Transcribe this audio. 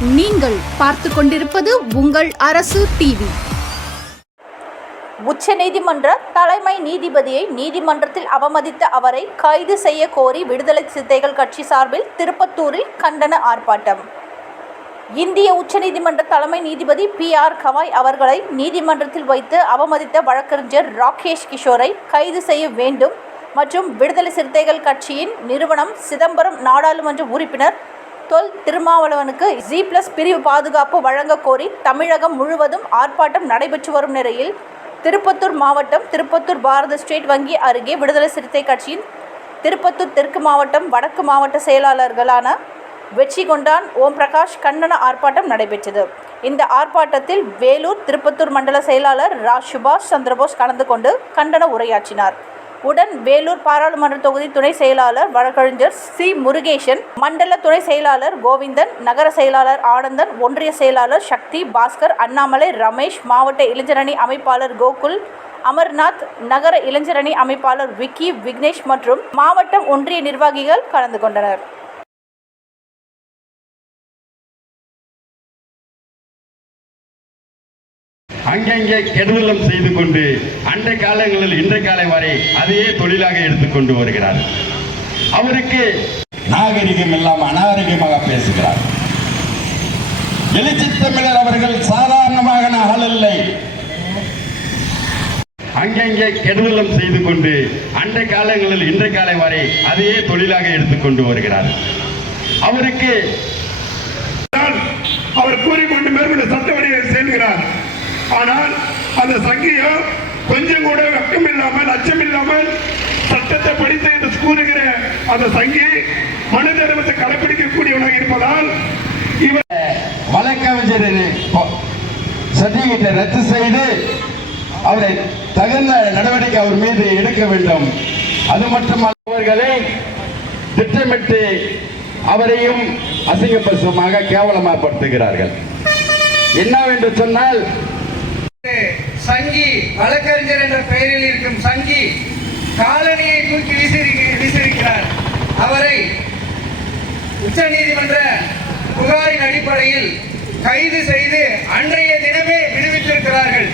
நீங்கள் பார்த்து கொண்டிருப்பது உங்கள் அரசு டிவி. உச்சநீதிமன்ற தலைமை நீதிபதியை நீதிமன்றத்தில் அவமதித்த அவரை கைது செய்ய கோரி விடுதலை சிறுத்தைகள் கட்சி சார்பில் திருப்பத்தூரில் கண்டன ஆர்ப்பாட்டம். இந்திய உச்சநீதிமன்ற தலைமை நீதிபதி பி ஆர் கவாய் அவர்களை நீதிமன்றத்தில் வைத்து அவமதித்த வழக்கறிஞர் ராகேஷ் கிஷோரை கைது செய்ய வேண்டும் மற்றும் விடுதலை சிறுத்தைகள் கட்சியின் நிறுவனம் சிதம்பரம் நாடாளுமன்ற உறுப்பினர் தொல் திருமாவளவனுக்கு ஜி பிளஸ் பிரிவு பாதுகாப்பு வழங்க கோரி தமிழகம் முழுவதும் ஆர்ப்பாட்டம் நடைபெற்று வரும் நிலையில் திருப்பத்தூர் மாவட்டம் திருப்பத்தூர் பாரத ஸ்டேட் வங்கி அருகே விடுதலை சிறுத்தை கட்சியின் திருப்பத்தூர் தெற்கு மாவட்டம் வடக்கு மாவட்ட செயலாளர்களான வெற்றி கொண்டான் ஓம் பிரகாஷ் கண்டன ஆர்ப்பாட்டம் நடைபெற்றது. இந்த ஆர்ப்பாட்டத்தில் வேலூர் திருப்பத்தூர் மண்டல செயலாளர் ரா சுபாஷ் சந்திரபோஸ் கலந்து கொண்டு கண்டன உரையாற்றினார். உடன் வேலூர் பாராளுமன்ற தொகுதி துணை செயலாளர் வழக்கறிஞர் சி. முருகேசன் மண்டல துணை செயலாளர் கோவிந்தன் நகர செயலாளர் ஆனந்தன் ஒன்றிய செயலாளர் சக்தி பாஸ்கர் அண்ணாமலை ரமேஷ் மாவட்ட இளைஞரணி அமைப்பாளர் கோகுல் அமர்நாத் நகர இளைஞரணி அமைப்பாளர் விக்கி விக்னேஷ் மற்றும் மாவட்டம் ஒன்றிய நிர்வாகிகள் கலந்து கொண்டனர். அங்கங்கே கெடுதலம் செய்து கொண்டு அன்றைய காலங்களில் இன்றைய காலம் வரை அதையே தொழிலாக எடுத்துக்கொண்டு வருகிறார். அவருக்கு நாகரிகம் இல்லாமல் அநாகரிகமாக பேசுகிறார். எழுச்சித்தமிழர் அவர்கள் சாதாரணமாக நகல் இல்லை. அங்கங்கே கெடுதலம் செய்து கொண்டு அன்றைய காலங்களில் இன்றைய காலம் வரை அதையே தொழிலாக எடுத்துக்கொண்டு வருகிறார். அவருக்கு அவர் கூறிக்கொண்டு மேற்கொண்டு ஆனால் அந்த சங்கியம் கொஞ்சம் கூட வெக்கம் இல்லாமல் அச்சம் இல்லாமல் சட்டத்தை படித்து என்று கூறுகிற அந்த சங்கி மனு தர்மத்தை கடைபிடிக்கக்கூடியவனாக இருப்பதால் இவர் வழக்கறிஞரின் சர்டிபிகேட்டை ரத்து செய்து அவரை தகுந்த நடவடிக்கை அவர் மீது எடுக்க வேண்டும். அது மட்டுமல்ல அவர்களை திட்டமிட்டு அவரையும் அசிங்கப்பசமாக கேவலமாகப்படுத்துகிறார்கள். என்னவென்று சொன்னால் சங்கி வழக்கறிஞர் என்ற பெயரில் இருக்கும் சங்கி காலனியை தூக்கி வீசியிருக்க- வீசியிருக்கிறார். அவரை உச்சநீதிமன்ற புகாரின் அடிப்படையில் கைது செய்து அன்றைய தினமே விடுவித்திருக்கிறார்கள்.